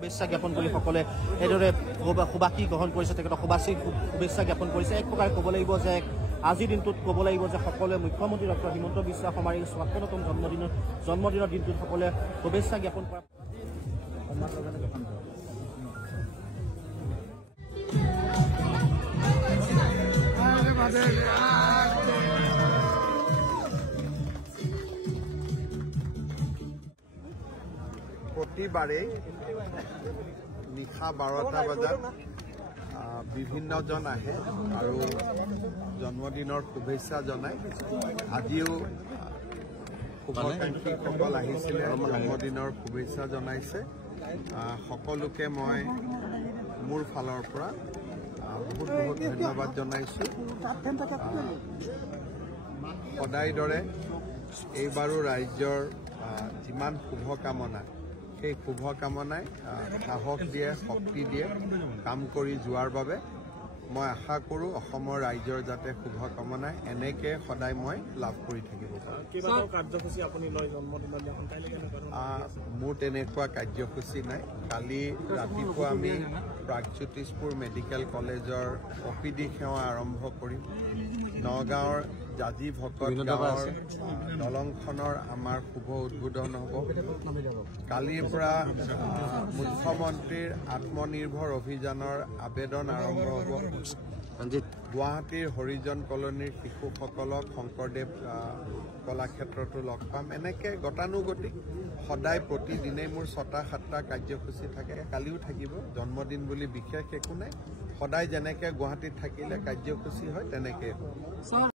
শুভেচ্ছা জ্ঞাপন কৰি সকলে এইদৰে সুবাসী গ্ৰহণ কৰিছে তেখেতক শুভেচ্ছা জ্ঞাপন কৰিছে। এক প্ৰকাৰে ক'ব লাগিব যে আজিৰ দিনটোত ক'ব লাগিব যে সকলোৱে মুখ্যমন্ত্ৰী ডক্টৰ হিমন্ত বিশ্ব শৰ্মাৰ এই ৭৪তম জন্মদিনৰ দিনটোত সকলোৱে শুভেচ্ছা জ্ঞাপন কৰা প্ৰতিবাৰেই নিশা 12টা বজাত বিভিন্নজন আহে আৰু জন্মদিনৰ শুভেচ্ছা জনায়। আজিও শুভাকাংক্ষীসকল আহিছিলে, জন্মদিনৰ শুভেচ্ছা জনাইছে। সকলোকে মই মোৰ ফালৰ পৰা বহুত বহুত ধন্যবাদ জনাইছোঁ। সদায় দৰে এইবাৰো ৰাজ্যৰ যিমান শুভকামনা সেই শুভকামনাই সাহস দিয়ে, শক্তি দিয়ে কাম কৰি যোৱাৰ বাবে। মই আশা কৰোঁ অসমৰ ৰাইজৰ যাতে শুভকামনাই এনেকৈ সদায় মই লাভ কৰি থাকিব পাৰোঁ। মোৰ তেনেকুৱা কাৰ্যসূচী নাই। কালি ৰাতিপুৱা আমি প্ৰাগজ্যোতিষপুৰ মেডিকেল কলেজৰ OPD সেৱা আৰম্ভ কৰিম। নগাঁৱৰ জাজি ভকত গাঁৱৰ দলংখনৰ আমাৰ শুভ উদ্বোধন হ'ব। কালিৰ পৰা মুখ্যমন্ত্ৰীৰ আত্মনিৰ্ভৰ অভিযানৰ আবেদন আৰম্ভ হ'ব। গুৱাহাটীৰ হৰিজন কলনীৰ শিশুসকলক শংকৰদেৱ কলাক্ষেত্ৰতো লগ পাম। এনেকৈ গতানুগতিক সদায় প্ৰতিদিনেই মোৰ 6টা-7টা কাৰ্যসূচী থাকে। কালিও থাকিব। জন্মদিন বুলি বিশেষ একো নাই। সদায় যেনেকৈ গুৱাহাটীত থাকিলে কাৰ্যসূচী হয় তেনেকৈ